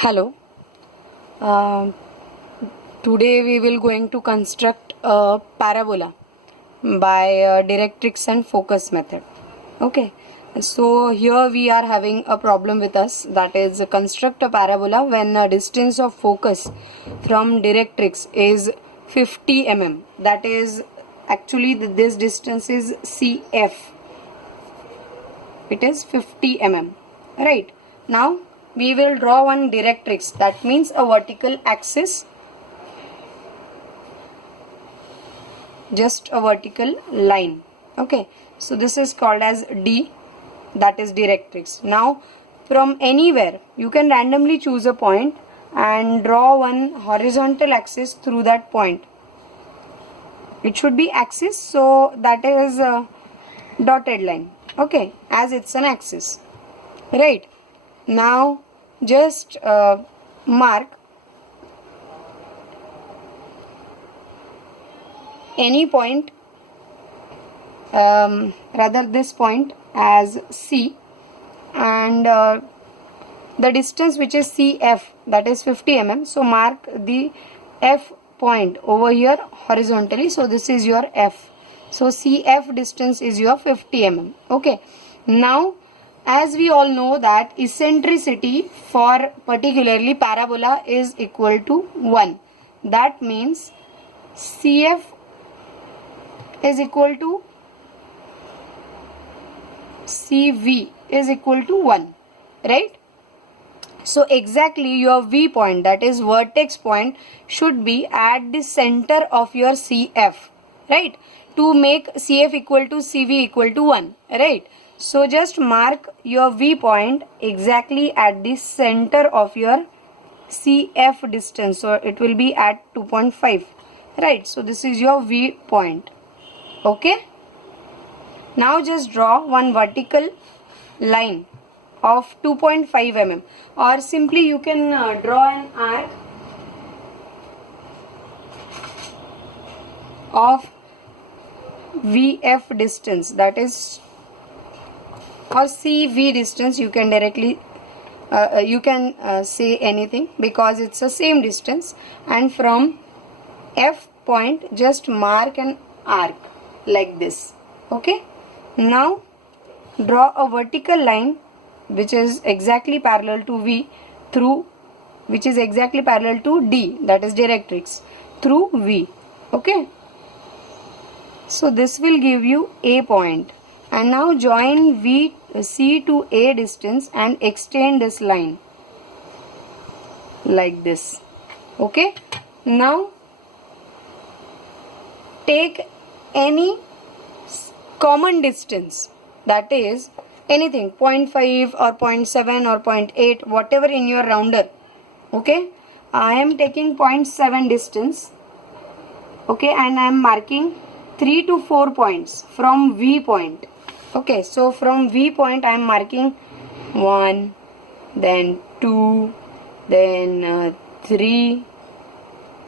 Hello. Uh, Today we will going to construct a parabola by directrix and focus method. Okay. So here we are having a problem with us, that is construct a parabola when a distance of focus from directrix is 50 mm. That is actually this distance is CF. It is 50 mm. Right. Now we will draw one directrix, that means a vertical axis, just a vertical line. Okay, so this is called as D, that is directrix. Now from anywhere you can randomly choose a point and draw one horizontal axis through that point. It should be axis, so that is a dotted line. Okay, as it's an axis. Right. Now just mark any point, rather this point as C, and the distance which is CF, that is 50 mm. So mark the F point over here horizontally. So this is your F. So CF distance is your 50 mm. Okay. Now as we all know that eccentricity for particularly parabola is equal to 1. That means CF is equal to CV is equal to 1. Right? So exactly your V point, that is vertex point, should be at the center of your CF. Right? To make CF equal to CV equal to 1. Right? So just mark your V point exactly at the center of your CF distance. So it will be at 2.5. Right. So this is your V point. Okay. Now just draw one vertical line of 2.5 mm, or simply you can draw an arc of VF distance, that is, or CV distance. You can directly say anything because it's the same distance, and from F point just mark an arc like this. Okay. Now draw a vertical line which is exactly parallel to V through, which is exactly parallel to D, that is directrix, through V. Okay. So this will give you A point. And now join C to A distance and extend this line like this. Okay. Now take any common distance, that is anything 0.5 or 0.7 or 0.8, whatever in your rounder. Okay. I am taking 0.7 distance. Okay. And I am marking 3 to 4 points from V point. Okay, so from V point I am marking 1, then 2, then 3,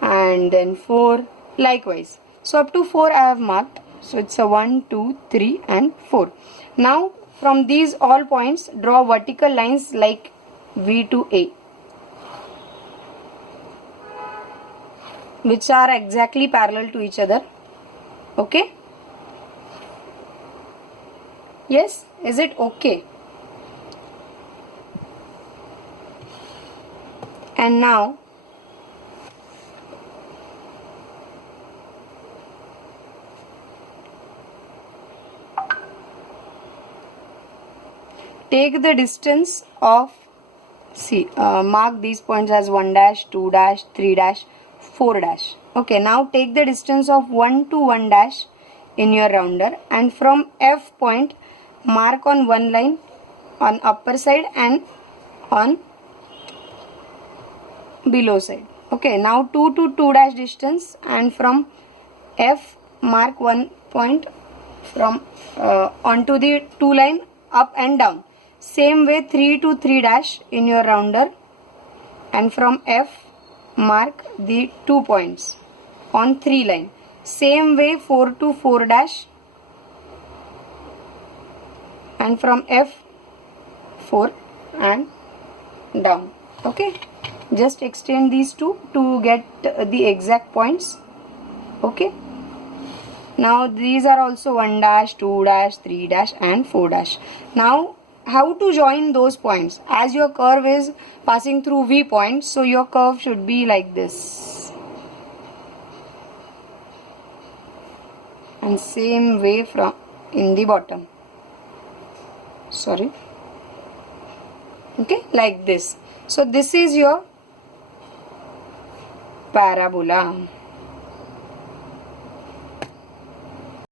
and then 4, likewise. So up to 4 I have marked. So it's a 1, 2, 3 and 4. Now from these all points draw vertical lines like V to A, which are exactly parallel to each other. Okay. Yes, is it okay? And now take the distance of, mark these points as 1 dash, 2 dash, 3 dash, 4 dash. Okay, now take the distance of 1 to 1 dash in your rounder, and from F point mark on one line on upper side and on below side. Okay, now 2 to 2 dash distance, and from F mark one point from onto the 2 line up and down. Same way 3 to 3 dash in your rounder, and from F mark the 2 points on 3 line. Same way 4 to 4 dash, and from F 4 and down. Okay. Just extend these two to get the exact points. Okay, now these are also 1 dash, 2 dash, 3 dash and 4 dash. Now how to join those points? As your curve is passing through V points, so your curve should be like this, and same way from in the bottom, sorry, okay, like this. So this is your parabola.